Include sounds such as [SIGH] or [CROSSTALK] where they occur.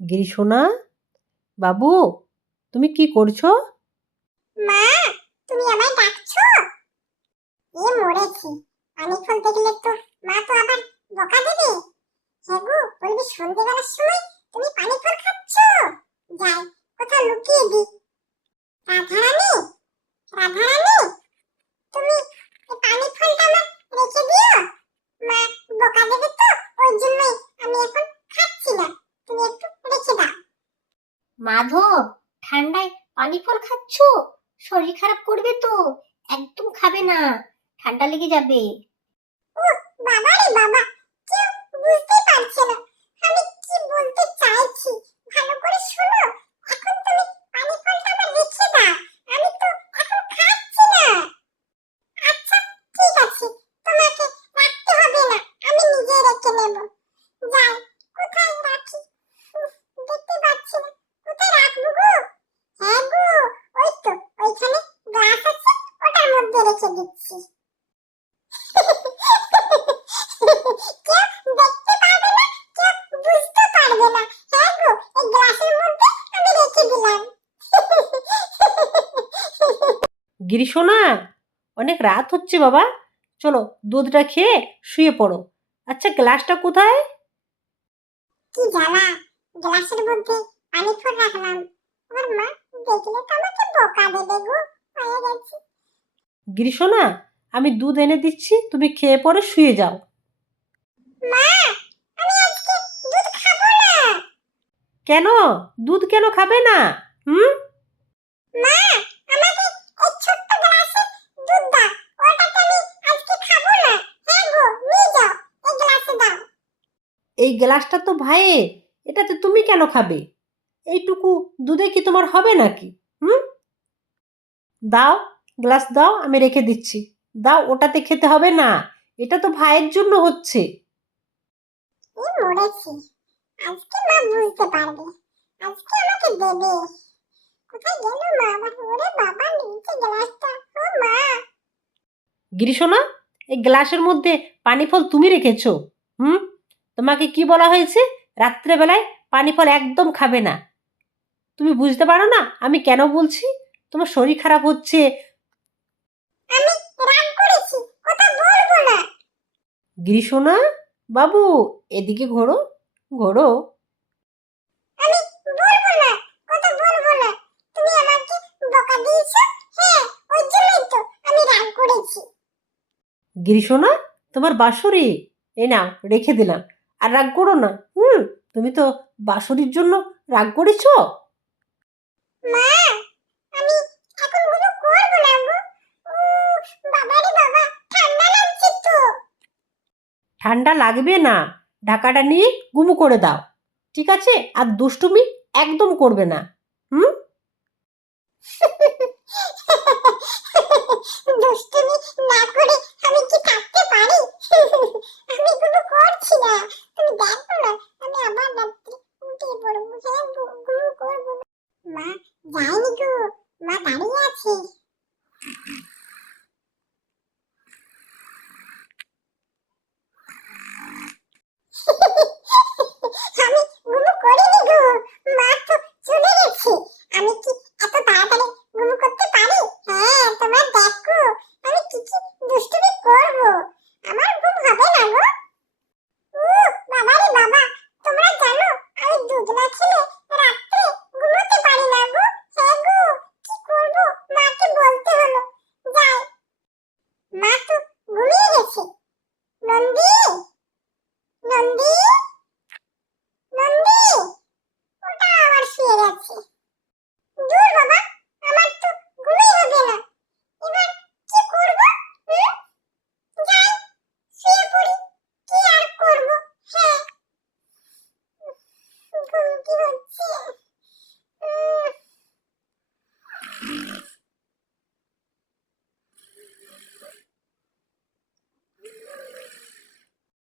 গিরিশোনা, বাবু, তুমি কি করছ? মা, তুমি আমায় ডাকছো? এ মরেছি। তো মা তো আবার বকা দেবে। হ্যাঁ গো, বলবি সন্ধ্যেবেলার সময় তুমি পানি ফল খাচ্ছ? যাই, কোথাও লুকিয়ে দি। তুমি পানি ফলটা আমার রেখে দিও? মা, বকা দেবে তো ওই জন্যই আমি এখন খাচ্ছি না তুমি একটু রেখে দাও মাধব, ঠান্ডায় পানি ফল খাচ্ছ? শরীর খারাপ করবে তো, একদম খাবে না, ঠান্ডা লেগে যাবে। বাবা রে বাবা, কেউ বুঝতে পারছে না। আমি কি বলতে চাইছি? ভালো করে শোনো, এখন তুমি পানি ফলটা আমার রেখে দাও, আমি তো এখন খাচ্ছি না। আচ্ছা ঠিক আছে, তোমাকে রাখতে হবে না, আমি নিজে রেখে নেব যাই কোথায় রাখি উফ, দেখতে পাচ্ছি না কোথায় রাখব গো হ্যাঁ গো ওই তো ওইখানে গ্লাস আছে ওটার মধ্যে রেখে দিচ্ছি কেউ দেখতে পারবে না কেউ বুঝতে পারবে না হ্যাঁ গো এই গ্লাসের মধ্যে আমি রেখে দিলাম। গিরিশোনা অনেক রাত হচ্ছে বাবা। চলো দুধটা খেয়ে শুয়ে পড়ো। আচ্ছা গ্লাসটা কোথায়? কি জ্বালা গ্লাসের মধ্যে পানি ফোর রাখলাম। আমার মা দেখলে তো আমাকে বোকা দেবে গো হয়ে গেছে। গিরিশোনা আমি দুধ এনে দিচ্ছি তুমি খেয়ে পরে শুয়ে যাও। মা আমি আজকে দুধ খাব না। কেন? দুধ কেন খাবে না? হুম? মা আমাকে এই ছোট্ট গ্লাসে দুধ দাও। ওটাতে আমি আজকে খাব না। হ্যাঁ গো নিয়ে যাও। এই গ্লাসে দাও। এই গ্লাসটা তো ভাইয়ের এটাতে তুমি কেন খাবে? এইটুকু দুধে কি তোমার হবে নাকি? হুম? দাও। গ্লাস দাও আমি রেখে দিচ্ছি। দাও ওটাতে খেতে হবে না। এটা তো ভাইয়ের জন্য হচ্ছে। এই মরেছি। আজকে মা বুঝতে পারবে। আজকে আমাকে দেবে। কোথায় গেল মা? আবার ওরে বাবা নিচে গ্লাসটা ও মা! গিরিশোনা এই গ্লাসের মধ্যে পানি ফল তুমি রেখেছো হুম? তোমাকে কি বলা হয়েছে? রাত্রেবেলায় পানি ফল একদম খাবে না। তুমি বুঝতে পারো না আমি কেন বলছি? তোমার শরীর খারাপ হচ্ছে আমি রাগ করেছি কথা বলব না। গিরিশোনা বাবু এদিকে ঘোরো ঘোরো। আমি বলব না কথা বলব না। তুমি আমাকে বকা দিয়েছ? হ্যাঁ ওই জন্যই তো আমি রাগ করেছি। গিরিশোনা তোমার বাঁশরি। এই নাও রেখে দিলাম। আর রাগ করো না হুম তুমি তো বাঁশরির জন্য রাগ করেছ? মা আমি এখনগুলো করব না গো উফ, বাবা রে বাবা ঠান্ডা লাগছে তো ঠান্ডা লাগবে না ঢাকাটা নিয়ে গুমু করে দাও ঠিক আছে? আর দুষ্টুমি একদম করবে না হুম? [LAUGHS] দুষ্টুমি না করে আমি কি থাকতে পারি? [LAUGHS] আমি কোনো করছি না। তুমি দেখো না আমি আবার রাত্রে উঠে পড়ব হ্যাঁ গো, ঘুম করব। মা যায়নি গো মা দাঁড়িয়ে আছে।